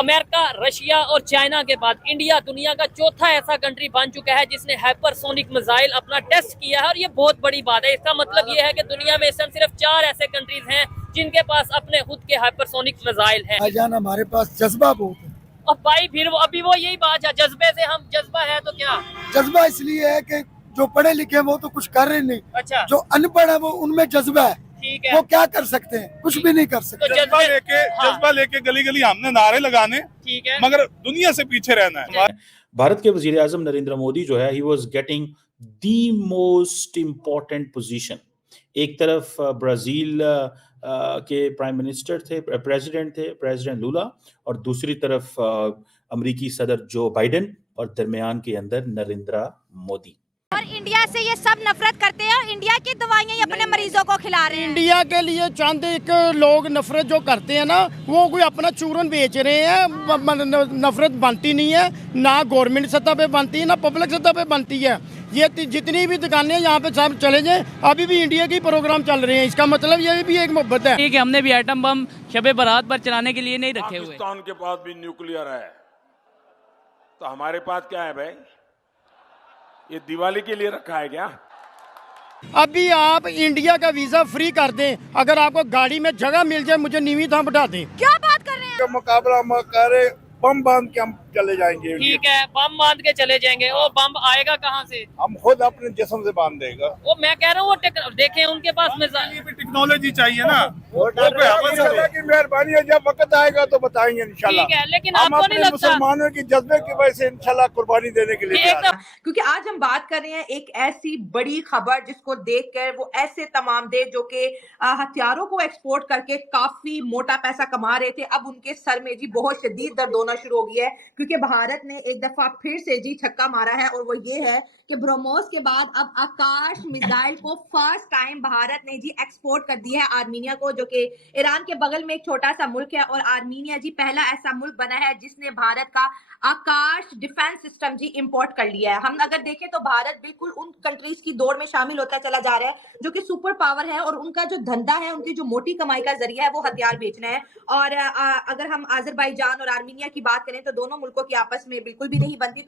America, Russia और China के बाद इंडिया दुनिया का चौथा ऐसा कंट्री बन चुका है जिसने हाइपरसोनिक मिसाइल अपना टेस्ट किया है, और ये बहुत बड़ी बात है। इसका मतलब ये है कि दुनिया में इस समय सिर्फ 4 ऐसे कंट्रीज हैं जिनके पास अपने खुद के हाइपरसोनिक मिसाइल हैं। भाईजान हमारे पास जज्बा बहुत है। अब भाई फिर अभी वो यही बात है, जज्बे से हम जज्बा है तो क्या? जज्बा इसलिए है कि जो पढ़े लिखे हैं वो तो कुछ कर रहे नहीं, अच्छा, जो अनपढ़ है वो उनमें जज्बा है, ठीक है। वो क्या कर सकते हैं? कुछ भी नहीं कर सकते। तो जज्बा लेके गली गली हमने नारे लगाने, ठीक है, मगर दुनिया से पीछे रहना है। भारत के वजीर आजम नरेंद्र मोदी जो है, he was getting the most important position. एक तरफ ब्राजील के प्राइम मिनिस्टर थे, प्रेसिडेंट लूला, और दूसरी तरफ अमेरिकी सदर जो बाइडेन, और दरमियान के अंदर नरेंद्र मोदी। और इंडिया से ये सब नफरत करते हैं और इंडिया की दवाइयां ही अपने मरीजों को खिला रहे हैं। इंडिया के लिए चंद एक लोग नफरत जो करते हैं ना, वो कोई अपना चूरन बेच रहे हैं। नफरत बनती नहीं है, ना गवर्नमेंट सतह पे बनती है, ना पब्लिक सतह पे बनती है। ये जितनी भी दुकानें यहाँ पे सब चले जाएं, अभी भी इंडिया के प्रोग्राम चल रहे हैं। इसका मतलब ये भी एक मोहब्बत है। ठीक है, हमने भी एटम बम शबे बारात पर चलाने के लिए नहीं रखे हुए। पाकिस्तान के पास भी न्यूक्लियर है, तो हमारे पास क्या है भाई? ये दिवाली के लिए रखा है क्या? अभी आप इंडिया का वीजा फ्री कर दें, अगर आपको गाड़ी में जगह मिल जाए, मुझे नीवी था बैठा दें। क्या बात कर रहे हैं? मुकाबला करे बम बांध के हम चले जाएंगे। ठीक है, बम बांध के चले जाएंगे। वो बम आएगा कहाँ से? हम खुद अपने जिस्म से बांध देगा। वो मैं कह रहा हूँ, वो देखें उनके पास टेक्नोलॉजी चाहिए ना, इंशाल्लाह की मेहरबानी है, जब वक्त आएगा तो बताएंगे इंशाल्लाह। ठीक है, लेकिन हम आपको नहीं अपने लगता मुसलमानों की जज्बे की वजह से इंशाल्लाह कुर्बानी देने के लिए तैयार हैं। क्योंकि आज हम बात कर रहे हैं एक ऐसी बड़ी खबर जिसको देखकर वो ऐसे तमाम देश जो कि हथियारों को एक्सपोर्ट करके काफी मोटा पैसा कमा रहे थे, अब उनके सर में जी बहुत शदीद दर्द होना शुरू हो गया है, क्योंकि भारत ने एक दफा फिर से जी छक्का मारा है। और वो ये है कि ब्रह्मोस के बाद अब आकाश मिसाइल को फर्स्ट टाइम भारत ने जी एक्सपोर्ट कर दिया है आर्मीनिया को, जो कि ईरान के बगल में एक छोटा सा मुल्क है। और आर्मीनिया जी पहला ऐसा मुल्क बना है जिसने भारत का आकाश डिफेंस सिस्टम जी इंपोर्ट कर लिया है। हम अगर देखें तो भारत बिल्कुल उन कंट्रीज की दौड़ में शामिल होता चला जा रहा है जो कि सुपर पावर है, और उनका जो धंधा है, उनकी जो मोटी कमाई का जरिया है, वो हथियार बेचना है। और अगर हम अजरबैजान और आर्मीनिया की बात करें तो दोनों मुल्कों की आपस में बिल्कुल भी नहीं बनती।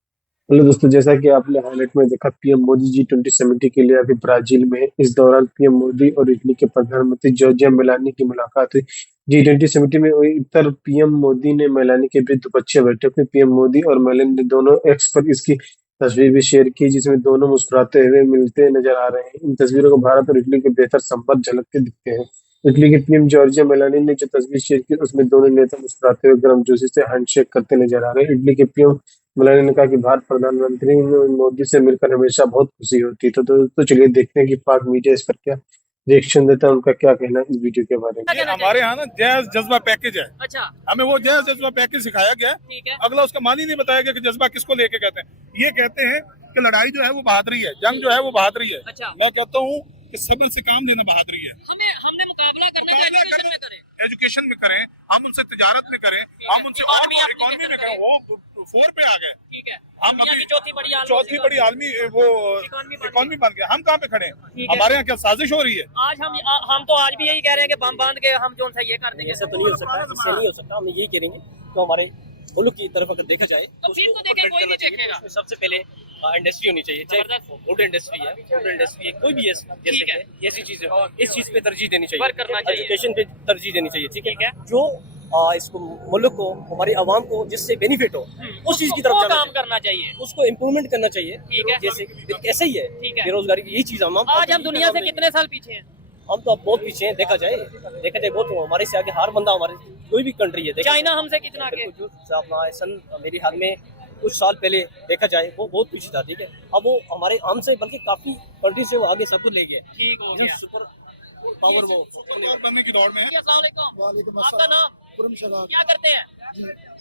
हेलो दोस्तों, जैसा कि आपने हाईलाइट में देखा, पीएम मोदी G20 समिट के लिए अभी ब्राजील में। इस दौरान पीएम मोदी और इटली के प्रधानमंत्री जॉर्जिया मेलानी की मुलाकात हुई। G20 समिट में इतर पीएम मोदी ने मेलानी के बीच द्विपक्षीय बैठक में पीएम मोदी और मेलानी ने दोनों एक्स पर इसकी तस्वीर भी शेयर की, जिसमें दोनों मुस्कुराते हुए मिलते नजर आ रहे हैं। इन तस्वीरों को भारत और इटली के बेहतर संपर्क झलकते दिखते हैं। इटली की पीएम जॉर्जिया मेलानी ने जो तस्वीर शेयर की, उसमें दोनों नेता मुस्कुराते हुए गर्मजोशी से हैंडशेक करते नजर आ रहे हैं। इटली के पीएम मेलानी ने कहा कि भारत प्रधानमंत्री मोदी से मिलकर हमेशा बहुत खुशी होती। तो दोस्तों चलिए देखते हैं कि पाक मीडिया इस पर क्या रिएक्शन देता है, उनका क्या कहना है इस वीडियो के बारे में। हमारे यहाँ ना जैज जज्बा पैकेज है। अच्छा, हमें वो जैज जज्बा पैकेज सिखाया गया, ठीक है। अगला उसका मान ही नहीं बताया गया कि जज्बा किसको लेके कहते हैं। ये कहते हैं कि लड़ाई जो है वो बहादुरी है, जंग जो है वो बहादुरी है। अच्छा, मैं कहता हूँ कि सब्र से काम लेना बहादुरी है। हमने मुकाबला करना है, एजुकेशन में करें, एजुकेशन में करें, हम उनसे तिजारत में करें, हम उनसे और इकोनॉमी में करें। वो 4 पे आ गए, ठीक है। हम अभी चौथी बड़ी आलमी वो इकोनॉमी बन गया। हम कहाँ पे खड़े हैं? हमारे यहाँ क्या साजिश हो रही है? आज हम तो आज भी यही कह रहे हैं कि बम बांध के हम जो सा ये कर देंगे। ऐसा तो नहीं हो सकता, इससे नहीं हो सकता। हम यही करेंगे तो हमारे मुल्क की तरफ अगर देखा जाए तो फिर तो देखें, कोई नहीं देखेगा। उसमें सबसे पहले इंडस्ट्री होनी चाहिए, चाहे फूड इंडस्ट्री है, फूड इंडस्ट्री है, कोई भी है, ठीक है। ऐसी चीज है, इस चीज पे तरजीह देनी चाहिए, वर्क करना चाहिए, एजुकेशन पे तरजीह देनी चाहिए। ठीक ठीक है। है, जो इसको मुल्क को, हमारी आवाम को जिससे बेनिफिट हो, उस चीज की तरफ काम करना चाहिए, उसको इम्प्रूवमेंट करना चाहिए। ठीक है। जैसे ऐसे ही है, ठीक है। बेरोजगारी की यही चीज आज हम दुनिया से कितने साल पीछे हैं? हम तो अब बहुत पीछे हैं। देखा जाए बहुत हमारे से आगे हर बंदा, हमारे कोई भी कंट्री है। चाइना हमसे कितना आगे? मेरे हाल में कुछ साल पहले देखा जाए वो बहुत पीछे था। ठीक है, अब वो हमारे हमसे बल्कि काफी कंट्री से वो आगे सब कुछ ले गए। ठीक हो गया, सुपर पावर वो बनने की दौड़ में है। आपका नाम? क्या करते हैं?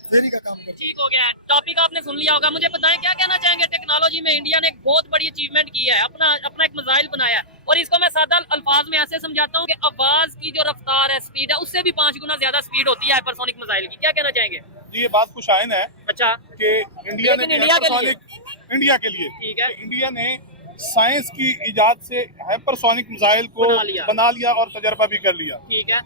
फेरी का काम करते हैं। ठीक हो गया, टॉपिक आपने सुन लिया होगा। मुझे बताएं क्या कहना चाहेंगे? टेक्नोलॉजी में इंडिया ने एक बहुत बड़ी अचीवमेंट की है, अपना एक मिसाइल बनाया है। और इसको मैं सादा अल्फाज में ऐसे समझाता हूँ कि आवाज की जो रफ्तार है, स्पीड है, उससे भी 5 गुना ज्यादा स्पीड होती है हाइपरसोनिक मिसाइल की। क्या कहना चाहेंगे? ये बात कुछ आयन है। अच्छा, कि इंडिया ने इंडिया के लिए, ठीक है, इंडिया ने साइंस की इजाद से हाइपरसोनिक मिसाइल को बना लिया और तजर्बा भी कर लिया। ठीक है।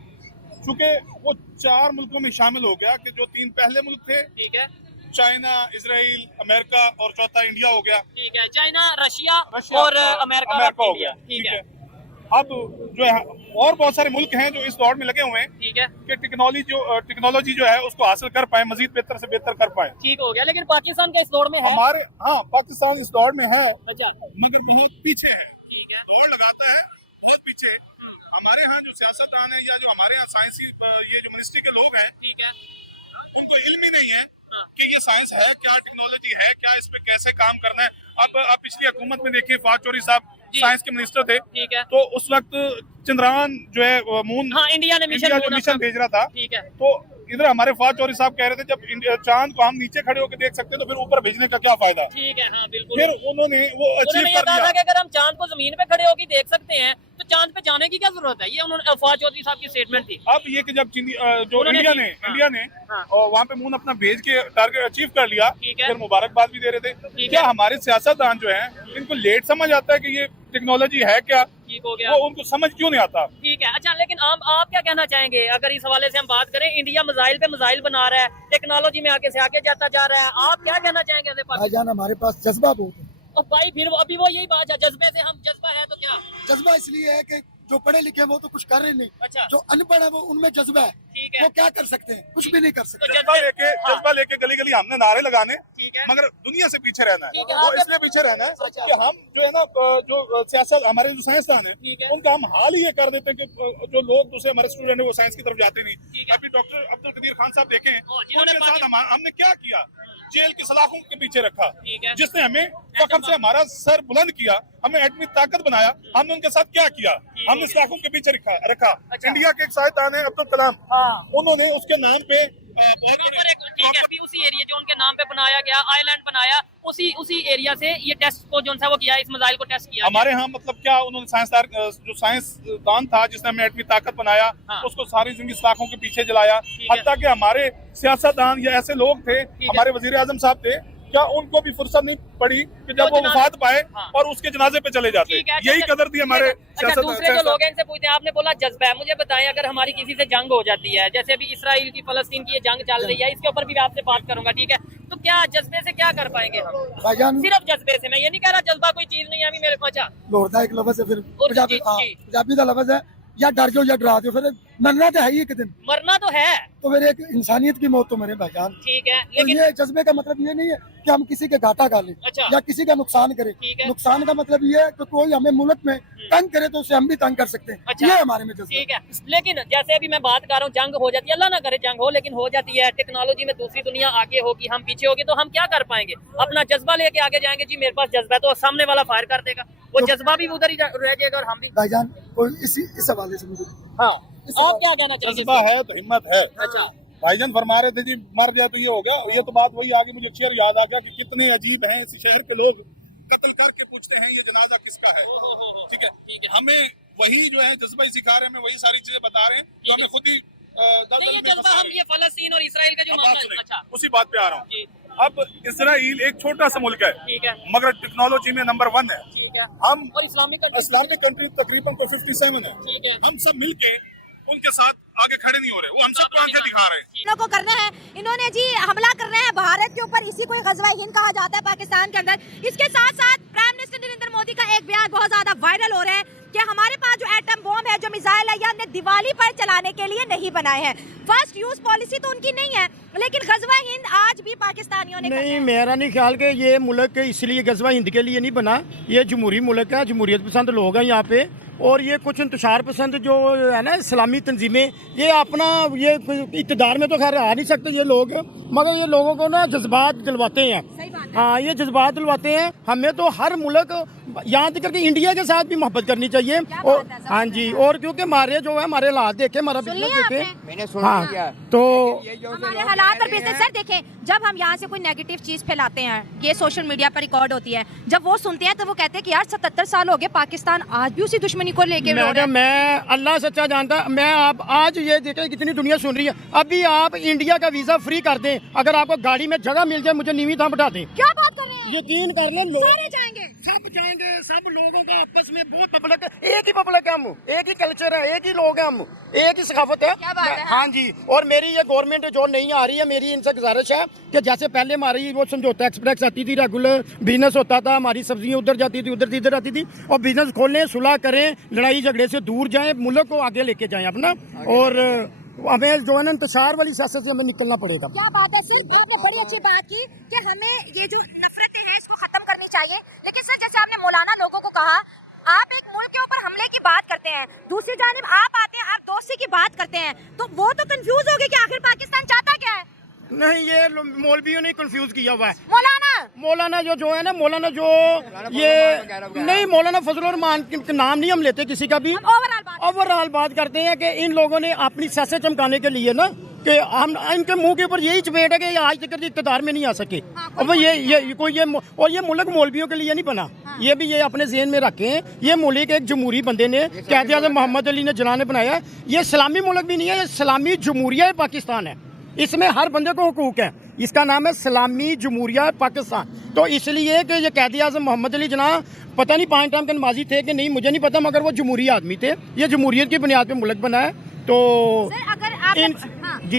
चूंकि वो 4 मुल्कों में शामिल हो गया कि जो 3 पहले मुल्क थे, ठीक है, चाइना, इजराइल, अमेरिका और चौथा इंडिया हो गया। ठीक है, चाइना, रशिया रशिया और अमेरिका हो इंडिया, गया। ठीक है, अब जो है और बहुत सारे मुल्क हैं जो इस दौड़ में लगे हुए हैं ठीक है, कि टेक्नोलॉजी जो है उसको हासिल कर पाए, मजीद बेहतर से बेहतर कर पाए। ठीक हो गया। लेकिन पाकिस्तान का इस दौड़ में है, हमारे पाकिस्तान इस दौड़ में है अच्छा, मगर बहुत पीछे है। ठीक है, दौड़ लगाता है बहुत पीछे। हमारे यहाँ जो सियासतदान है या जो हमारे यहाँ साइंसी ये जो मिनिस्ट्री के लोग हैं, ठीक है, उनको इल्म ही नहीं है कि ये साइंस है क्या, टेक्नोलॉजी है क्या, इस पे कैसे काम करना है। अब आप पिछली हुकूमत में देखिए, फवाद चौधरी साहब साइंस के मिनिस्टर थे, ठीक है, तो उस वक्त चंद्रयान जो है मून, हाँ, इंडिया ने मिशन भेज रहा था, ठीक है, तो इधर हमारे फवाद चौधरी साहब कह रहे थे जब चांद को हम नीचे खड़े होकर देख सकते हैं तो फिर ऊपर भेजने का क्या फायदा। ठीक है, हाँ बिल्कुल। फिर उन्होंने वो अचीव उन्होंने ये कर कहा दिया था कि अगर हम चांद को जमीन पे खड़े होकर देख सकते हैं तो चांद पे जाने की क्या जरूरत है, ये उन्होंने फवाद चौधरी साहब की स्टेटमेंट थी। अब ये कि जब जो उन्होंने इंडिया हाँ, ने हाँ, और वहाँ पे मून अपना भेज के टारगेट अचीव कर लिया, ठीक है, फिर मुबारकबाद भी दे रहे थे। क्या हमारे सियासतदान जो हैं इनको लेट समझ आता है कि ये टेक्नोलॉजी है क्या, ठीक हो गया, वो उनको समझ क्यों नहीं आता। ठीक है। अच्छा, लेकिन आप क्या कहना चाहेंगे अगर इस हवाले से हम बात करें? इंडिया मिसाइल पे मिसाइल बना रहा है, टेक्नोलॉजी में आगे से आगे जाता जा रहा है, आप क्या कहना चाहेंगे? भाईजान हमारे पास जज्बा बहुत है। और भाई फिर अभी वो यही बात है, जज्बे से हम, जज्बा है तो क्या? जज्बा इसलिए है कि जो पढ़े लिखे हैं वो तो कुछ कर रहे नहीं, अच्छा, जो अनपढ़ है वो उनमें जज्बा है, ठीक है, वो क्या कर सकते हैं, कुछ भी नहीं कर सकते। तो जज्बा लेके गली गली हमने नारे लगाने, ठीक है, मगर दुनिया से पीछे रहना ठीक है। है, वो आपने- इसलिए पीछे रहना है अच्छा, कि हम जो है ना जो सियासत हमारे जो साइंसदान है ठीक है, उनका हम हाल ही ये कर देते हैं कि जो लोग दूसरे हमारे स्टूडेंट है वो साइंस की तरफ जाते नहीं। ठीक है। अभी डॉक्टर अब्दुल कदीर खान साहब देखें, जिन्होंने उनके साथ हमने क्या किया, जेल की सलाखों के पीछे रखा, ठीक है, जिसने हमें फखर से हमारा सर बुलंद किया, हमें एटमी ताकत बनाया, हमने उनके साथ क्या किया, हमने सलाखों के पीछे रखा। अच्छा। इंडिया के एक साइंसदान है अब्दुल कलाम, हाँ, उन्होंने उसके नाम पे बहुत प्रॉपर एक, ठीक है, अभी उसी एरिया जो उनके नाम पे बनाया गया, आइलैंड बनाया, उसी एरिया से ये टेस्ट को जो सा वो किया, इस मिसाइल को टेस्ट किया। हमारे यहाँ मतलब क्या उन्होंने जो साइंसदान था जिसने हमें एटमी ताकत बनाया, हाँ, उसको सारी जिंदगी सलाखों के पीछे जलाया। ठीक है। हत्ता कि हमारे सियासतदान या ऐसे लोग थे, हमारे वजीर आजम साहब थे, क्या उनको भी फुर्सत नहीं पड़ी कि जब वो वफात पाए हाँ, और उसके जनाजे पे चले जाते। ठीक है। यही कदर थी हमारे अच्छा, दूसरे जो लोग हैं इनसे पूछते हैं, आपने बोला जज्बा है, मुझे बताएं अगर हमारी किसी से जंग हो जाती है, जैसे अभी इसराइल की फलस्तीन की ये जंग चल रही है, इसके ऊपर भी आपसे बात करूंगा, ठीक है, तो क्या जज्बे से क्या कर पाएंगे हम? भाईजान सिर्फ जज्बे से, मैं ये नहीं कह रहा जज्बा कोई चीज नहीं है अभी मेरे को। अच्छा, लोड़दा एक लफ्ज है, फिर और पंजाबी जी। पंजाबी का लफ्ज है, या डर जाओ या डरा दो, फिर मरना तो है ही एक दिन, मरना तो है, तो फिर एक इंसानियत की मौत तो मरे भाईजान। ठीक है, तो लेकिन ये जज्बे का मतलब ये नहीं है कि हम किसी के घाटा कर लें अच्छा, या किसी का नुकसान करें। ठीक है, नुकसान का मतलब ये है कि कोई हमें मुल्क में तंग करे तो उसे हम भी तंग कर सकते हैं, अच्छा, ये हमारे में जज्बा ठीक है। लेकिन जैसे अभी मैं बात कर रहा हूँ, जंग हो जाती है, अल्लाह ना करे जंग हो, लेकिन हो जाती है, टेक्नोलॉजी में दूसरी दुनिया आगे होगी, हम पीछे होगी, तो हम क्या कर पाएंगे? अपना जज्बा लेके आगे जाएंगे, जी मेरे पास जज्बा है, तो सामने वाला फायर कर देगा, वो जज्बा भी उधर ही रह जाएगा और हम भी। भाईजान कोई इस हवाले से मुझे हाँ, आप क्या कहना चाहेंगे? जज्बा है तो हिम्मत है। अच्छा, भाईजान फरमा रहे थे जी मर गया तो ये हो गया, ये तो बात वही आ गई, मुझे शेर याद आ गया कि कितने अजीब हैं इस शहर के लोग, कत्ल करके पूछते हैं ये जनाजा किसका है। ठीक है, हमें वही जो है जज्बा ही सिखा रहे हैं, हमें वही सारी चीजें बता रहे हैं जो हमें खुद ही नहीं, ये जज्बा हम ये फलस्तीन और इसराइल का जो मामला है, अच्छा, उसी बात पे आ रहा हूँ। जी, अब इसराइल एक छोटा सा मुल्क है, ठीक है, मगर टेक्नोलॉजी में नंबर 1 है। ठीक है, हम और इस्लामिक कंट्री तकरीबन कोई 57 है, ठीक है, हम सब मिलके उनके साथ आगे खड़े नहीं हो रहे, वो हम सबको आंखें दिखा रहे हैं। लोगों को करना है, इन्होंने जी हमला करना है भारत के ऊपर, इसी को गज़वा हिंद कहा जाता है पाकिस्तान के अंदर। इसके साथ साथ प्राइम मिनिस्टर नरेंद्र मोदी का एक बयान बहुत ज्यादा वायरल हो रहा है कि हमारे पास जो एटम बॉम्ब है, जो मिसाइल है, ये हमने दिवाली पर चलाने के लिए नहीं बनाए हैं। फर्स्ट यूज पॉलिसी तो उनकी नहीं है, लेकिन गज़वा हिंद आज भी पाकिस्तानियों ने नहीं, मेरा नहीं ख्याल कि ये मुल्क इसलिए गज़वा हिंद के लिए नहीं बना, ये जमहूरी मुल्क है, जमहूरियत पसंद लोग हैं यहाँ पे, और ये कुछ इंतशार पसंद जो है ना इस्लामी तंजीमें, ये अपना ये इक़्तिदार में तो खैर आ नहीं सकते ये लोग, मगर ये लोगों को ना जज्बात दिलवाते हैं। हाँ, ये जज्बात दिलवाते हैं। हमें तो हर मुल्क यहाँ तक कि इंडिया के साथ भी मोहब्बत करनी चाहिए। और हाँ जी, और क्योंकि हमारे जो है हमारे हालात देखे, हमारा बिजनेस देखे, मैंने हाँ, तो हमारे हालात और बिजनेस सर देखें, जब हम यहाँ से कोई नेगेटिव चीज फैलाते हैं, ये सोशल मीडिया पर रिकॉर्ड होती है, जब वो सुनते हैं तो वो कहते हैं कि यार 77 साल हो गए, पाकिस्तान आज भी उसी दुश्मनी को लेके रो रहा है। मैं अल्लाह सच्चा जानता, मैं आप आज ये देखें कितनी दुनिया सुन रही है, अभी आप इंडिया का वीजा फ्री कर दें, अगर आपको गाड़ी में जगह मिल जाए, मुझे नीवी थाम बैठा दें। क्या बात कर रहे हैं? यकीन कर लें, लोग सारे जाएंगे, सब जाएंगे, सब लोगों का आपस में बहुत पब्लिक, एक ही पब्लिक है हम, एक ही कल्चर है, एक ही लोग हैं हम, एक ही सकाफत है। क्या बात है? हाँ जी, और मेरी ये गवर्नमेंट जो नहीं आ रही है, मेरी इनसे गुजारिश है कि जैसे पहले हमारी वो समझौता एक्सप्रेस आती थी, रेगुलर बिजनेस होता था, हमारी सब्जियां उधर जाती थी, उधर से इधर आती थी, और बिजनेस खोलें, सुलह करें, लड़ाई झगड़े से दूर जाएं, मुल्क को आगे लेके जाएं अपना, और हमें जो है ना इंतशार वाली सियासत से हमें निकलना पड़ेगा। क्या बात है सर, आपने बड़ी अच्छी बात की कि हमें ये जो नफरतें हैं इसको खत्म करनी चाहिए। लेकिन सर जैसे आपने मौलाना लोगों को कहा, आप एक मुल्क के ऊपर हमले की बात करते हैं, दूसरी जानिब आप आते हैं, आप दोस्ती की बात करते हैं, तो वो तो कंफ्यूज हो गए कि आखिर पाकिस्तान चाहता क्या है। नहीं, ये मौलवियों ने कंफ्यूज किया हुआ है। मौलाना जो है ना, मौलाना जो ये नहीं, मौलाना फजलुर रहमान का नाम नहीं हम लेते किसी का भी, ओवरऑल बात करते हैं कि इन लोगों ने अपनी सियासत चमकाने के लिए ना, कि हम इनके मुंह के ऊपर यही चपेट है कि ये आज तक इक़्तिदार में नहीं आ सके। अब ये मुल्क मौलवियों के लिए नहीं बना, ये भी ये अपने ज़हन में रखें। ये मुल्क एक जमहूरी बंदे ने, कहते हैं मोहम्मद अली ने जना ने बनाया। ये इस्लामी मुल्क भी नहीं है, ये इस्लामी जमहूरिया पाकिस्तान है। इसमें हर बंदे को हुकूक है। इसका नाम है इस्लामी जमहूरिया पाकिस्तान। तो इसलिए कि ये कैदी आज़म मोहम्मद अली जना पता नहीं 5 टाइम के नमाजी थे कि नहीं, मुझे नहीं पता, मगर वो जमहूरी आदमी थे। ये जमहूरियत की बुनियाद पे मुल्क बना है। तो सर अगर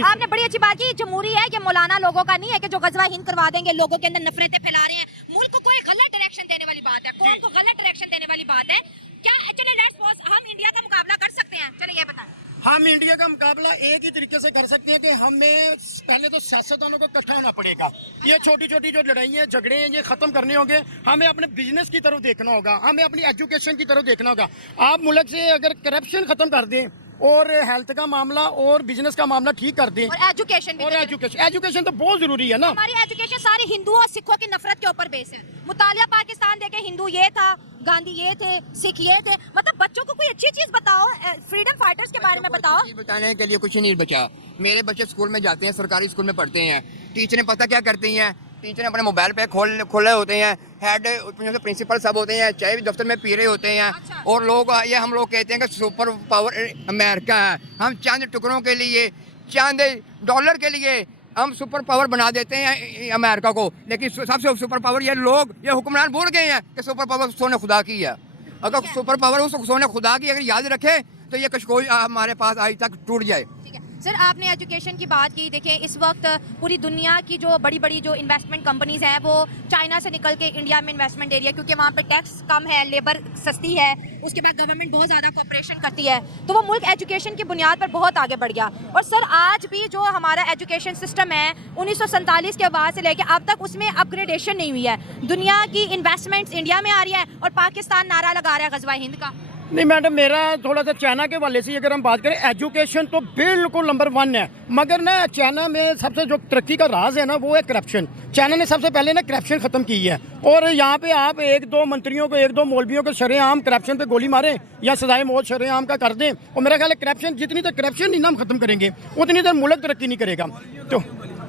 आपने बड़ी अच्छी बात की, जमहूरी है, ये मौलाना लोगों का नहीं है कि जो गजवा हिंद करवा देंगे, लोगों के अंदर नफरतें फैला रहे हैं, मुल्क को कोई गलत डायरेक्शन देने वाली बात है, कौम को गलत डायरेक्शन देने वाली बात है। क्या चलिए लेट्स सपोज हम इंडिया का मुकाबला कर सकते हैं, चलिए ये बताएं। हम इंडिया का मुकाबला एक ही तरीके से कर सकते हैं कि हमें पहले तो सियासतदानों को इकट्ठा होना पड़ेगा। ये छोटी छोटी जो लड़ाई है, झगड़े हैं, ये खत्म करने होंगे। हमें अपने बिजनेस की तरफ देखना होगा, हमें अपनी एजुकेशन की तरफ देखना होगा। आप मुल्क से अगर करप्शन खत्म कर दें और हेल्थ का मामला और बिजनेस का मामला ठीक कर दें, और एजुकेशन एजुकेशन तो बहुत जरूरी है ना। हमारी एजुकेशन सारी हिंदुओं और सिखों की नफरत के ऊपर बेस है। मुतालिया पाकिस्तान देखे, हिंदू ये था, गांधी ये थे, सिख ये थे। मतलब बच्चों को कोई अच्छी चीज बताओ, फ्रीडम फाइटर्स के बारे में बताओ। बताने के लिए कुछ नहीं बचा। मेरे बच्चे स्कूल में जाते हैं, सरकारी स्कूल में पढ़ते हैं। टीचरें पता क्या करती हैं, टीचरें अपने मोबाइल पे खोले होते हैं, हेड प्रिंसिपल सब होते हैं, चाय दफ्तर में पी रहे होते हैं। अच्छा। और लोग ये हम लोग कहते हैं कि सुपर पावर अमेरिका है। हम चंद टुकड़ों के लिए, चंद डॉलर के लिए हम सुपर पावर बना देते हैं अमेरिका को। लेकिन सबसे सुपर पावर ये लोग, ये हुक्मरान भूल गए हैं कि सुपर पावर उसने खुदा की है। अगर सुपर पावर उसने खुदा की अगर याद रखे तो ये कशकोई हमारे पास आज तक टूट जाए। सर आपने एजुकेशन की बात की, देखें इस वक्त पूरी दुनिया की जो बड़ी बड़ी जो इन्वेस्टमेंट कंपनीज हैं वो चाइना से निकल के इंडिया में इन्वेस्टमेंट दे रही है, क्योंकि वहाँ पे टैक्स कम है, लेबर सस्ती है, उसके बाद गवर्नमेंट बहुत ज़्यादा कोऑपरेशन करती है, तो वो मुल्क एजुकेशन की बुनियाद पर बहुत आगे बढ़ गया। और सर आज भी जो हमारा एजुकेशन सिस्टम है 1947 के बाद से लेकर अब तक उसमें अपग्रेडेशन नहीं हुई है। दुनिया की इन्वेस्टमेंट्स इंडिया में आ रही है और पाकिस्तान नारा लगा रहा है गजवा हिंद का। नहीं मैडम, मेरा थोड़ा सा चाइना के वाले से अगर हम बात करें, एजुकेशन तो बिल्कुल नंबर 1 है, मगर ना चाइना में सबसे जो तरक्की का राज है ना वो है करप्शन। चाइना ने सबसे पहले ना करप्शन ख़त्म की है, और यहाँ पे आप 1-2 मंत्रियों को, 1-2 मौलवियों को शरेआम करप्शन पे गोली मारें या सजाए मौत शरेआम का कर दें, और मेरा ख्याल है करप्शन, जितनी देर करप्शन नहीं ना हम ख़त्म करेंगे उतनी देर मुल्क तरक्की नहीं करेगा। तो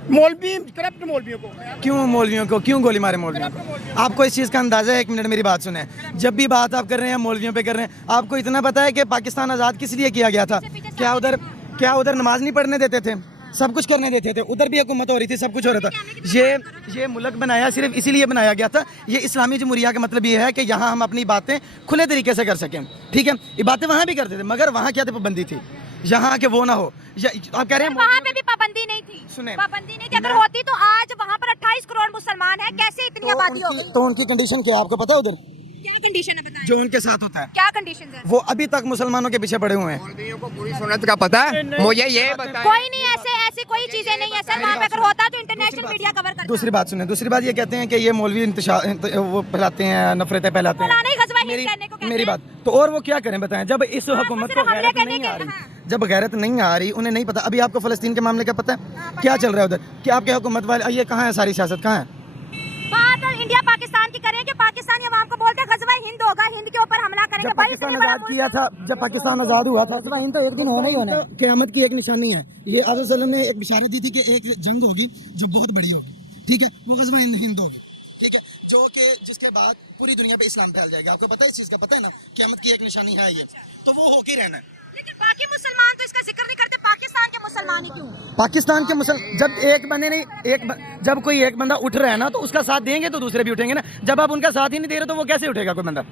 मौलवी करप्ट मौलवियों को क्यों गोली मारे मौलवियों को? आपको इस चीज़ का अंदाज़ा है? 1 मिनट मेरी बात सुने। जब भी बात आप कर रहे हैं मौलवियों पे कर रहे हैं, आपको इतना पता है कि पाकिस्तान आज़ाद किस लिए किया गया था? क्या उधर नमाज नहीं पढ़ने देते थे? सब कुछ करने देते थे, उधर भी हुकूमत हो रही थी, सब कुछ हो रहा था। ये मुल्क बनाया सिर्फ इसीलिए बनाया गया था। ये इस्लामी जमहूरिया का मतलब ये है कि यहाँ हम अपनी बातें खुले तरीके से कर सकें, ठीक है? ये बातें वहाँ भी करते थे, मगर वहाँ क्या थी, पाबंदी थी। यहाँ के वो ना हो, आप कह रहे हैं वहाँ पे भी पाबंदी नहीं थी। सुने, पाबंदी नहीं थी, अगर होती तो आज वहाँ पर 28 करोड़ मुसलमान हैं, कैसे इतनी आबादी हो गई? तो उनकी कंडीशन क्या आपको पता है? उधर क्या कंडीशन है बताएं? जो उनके साथ होता है, क्या कंडीशन है? वो अभी तक मुसलमानों के पीछे पड़े हुए हैं। मौलवियों को पूरी सुन्नत का पता है, मुझे ये बताएं। कोई नहीं, ऐसी कोई चीजें नहीं है सर। वहाँ पे अगर होता तो इंटरनेशनल मीडिया कवर करता। दूसरी बात सुने, दूसरी बात ये कहते हैं कि ये मौलवी वो फैलाते हैं, नफरतें फैलाते हैं। मेरी बात तो, और वो क्या करें बताएं? जब इस हुकूमत को गैरत नहीं आ रही, जब गैरत नहीं आ रही, उन्हें नहीं पता। अभी आपको फ़लस्तीन के मामले का पता है क्या चल रहा है उधर? क्या आपके हुकूमत वाले, ये कहाँ है सारी सियासत, कहाँ है? बात इंडिया पाकिस्तान की करें कि पाकिस्तानी अवाम को बोलते हैं गजवा हिंद होगा, हिंद के ऊपर हमला करेंगे। जब पाकिस्तान आज़ाद किया था, जब पाकिस्तान आज़ाद हुआ था, गजवा हिंद तो एक दिन होना ही होना है। क़यामत की एक निशानी है ये। आज़म सल्लम ने एक बिशारत दी थी कि एक जंग होगी जो बहुत बड़ी होगी, ठीक है? वो गजवा हिंद होगी, ठीक है? जो कि जिसके बाद पूरी दुनिया पे इस्लाम फैल जाएगा। आपको पता है इस चीज़ का? पता है ना, क़यामत की एक निशानी है ये, तो वो होके रहना है। लेकिन बाकी मुसलमान तो इसका जिक्र नहीं करते, पाकिस्तान के मुसलमान ही क्यों? पाकिस्तान के जब एक बंदे नहीं, जब कोई एक बंदा उठ रहा है ना, तो उसका साथ देंगे तो दूसरे भी उठेंगे ना। जब आप उनका साथ ही नहीं दे रहे तो वो कैसे उठेगा कोई बंदा?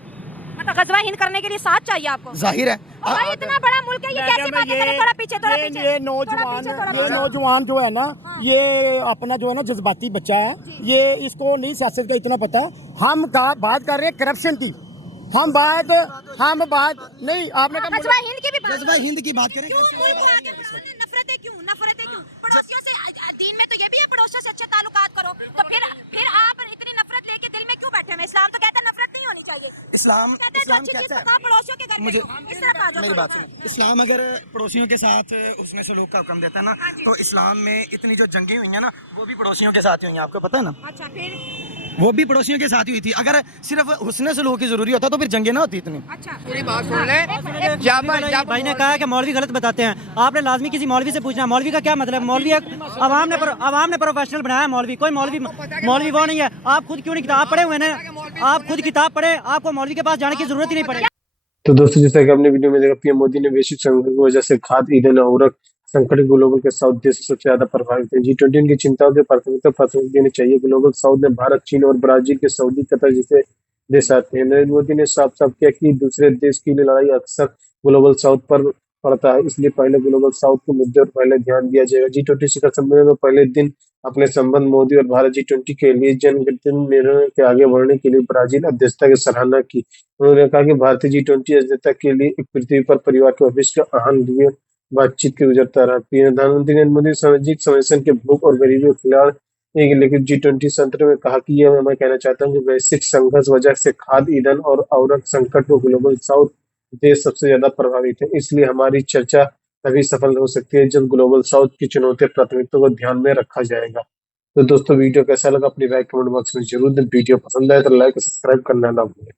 गजवा हिंद करने के लिए साथ चाहिए आपको? जाहिर है। भाई इतना बड़ा मुल्क है, ये कैसी बातें करें? थोड़ा पीछे, थोड़ा पीछे। ये नौजवान जो है ना, ये अपना जो है ना जज्बाती बच्चा है, ये इसको नहीं सियासत का इतना पता है। हम बात कर रहे हैं करप्शन की, हम बात नहीं, आपने कहा गजवा हिंद की भी बात, गजवा हिंद की बात करें। क्यों मुल्क को आगे बढ़ाने? नफरतें क्यों? पड़ोसियों से, दीन में तो ये भी है पड़ोसियों से अच्छे ताल्लुकात करो, तो फिर आप इतनी नफरत लेके दिल में क्यों बैठे हैं? इस्लाम तो कहता है नफरत नहीं होनी चाहिए। इस्लाम कहता है पड़ोसियों के घर मुझे इस तरफ आ जाओ। मेरी बात सुनिए, इस्लाम अगर पड़ोसियों के साथ उसमें सलूक का हुक्म देता है ना, तो इस्लाम में इतनी जो जंगें हुई हैं ना, वो भी पड़ोसियों के साथ ही हुई हैं, आपको पता है ना? अच्छा, फिर वो भी पड़ोसियों के साथ ही हुई थी। अगर सिर्फ हुस्न सलूक की जरूरी होता तो फिर जंगें ना होती इतनी। अच्छा, पूरी बात सुन ले। जब भाई ने कहा कि मौलवी गलत बताते हैं, आपने लाजमी किसी मौलवी से पूछना मौलवी का क्या मतलब। मौलवी आवाम ने प्रोफेशनल बनाया मौलवी, कोई मौलवी वो नहीं है। आप खुद क्यों नहीं किताब पढ़े हुए हैं? आप खुद किताब पढ़े, आपको मौलवी के पास जाने की जरूरत ही नहीं पड़ेगी। तो दोस्तों, जैसा कि आपने वीडियो में देखा, पीएम मोदी ने वैश्विक संकट की वजह से खाद्य, ईंधन और उर्वरक संकट ग्लोबल के साउथ देश सबसे ज्यादा प्रभावित है। G20 की चिंताओं के प्राथमिकता देनी चाहिए। ग्लोबल साउथ में भारत, चीन और ब्राजील के सऊदी, कतर जैसे देश आते हैं। नरेंद्र मोदी ने साफ साफ किया कि दूसरे देश की लड़ाई अक्सर ग्लोबल साउथ पर पड़ता है, इसलिए पहले ग्लोबल साउथ के मुद्दे पर पहले ध्यान दिया जाएगा। G20 शिखर सम्मेलन में पहले दिन अपने संबंध मोदी और भारत G20 के लिए जनगठन निर्णय के आगे बढ़ने के लिए ब्राजील अध्यक्षता की सराहना की। उन्होंने कहा कि भारतीय G20 अध्यक्षता के लिए एक पृथ्वी पर परिवार के भविष्य का अहम बातचीत की गुजरता रहा। प्रधानमंत्री नरेंद्र मोदी सामाजिक समस्या के भूख और गरीबी के खिलाफ, लेकिन G20 सत्र में कहा कि यह मैं कहना चाहता हूँ कि वैश्विक संघर्ष वजह से खाद्य, ईंधन और उर्वरक संकट में ग्लोबल साउथ देश सबसे ज्यादा प्रभावित है। इसलिए हमारी चर्चा तभी सफल हो सकती है जब ग्लोबल साउथ की चुनौती प्राथमिकता को ध्यान में रखा जाएगा। तो दोस्तों, वीडियो कैसा लगा अपनी राय कमेंट बॉक्स में जरूर दें। वीडियो पसंद आए तो लाइक और सब्सक्राइब करना ना भूलें।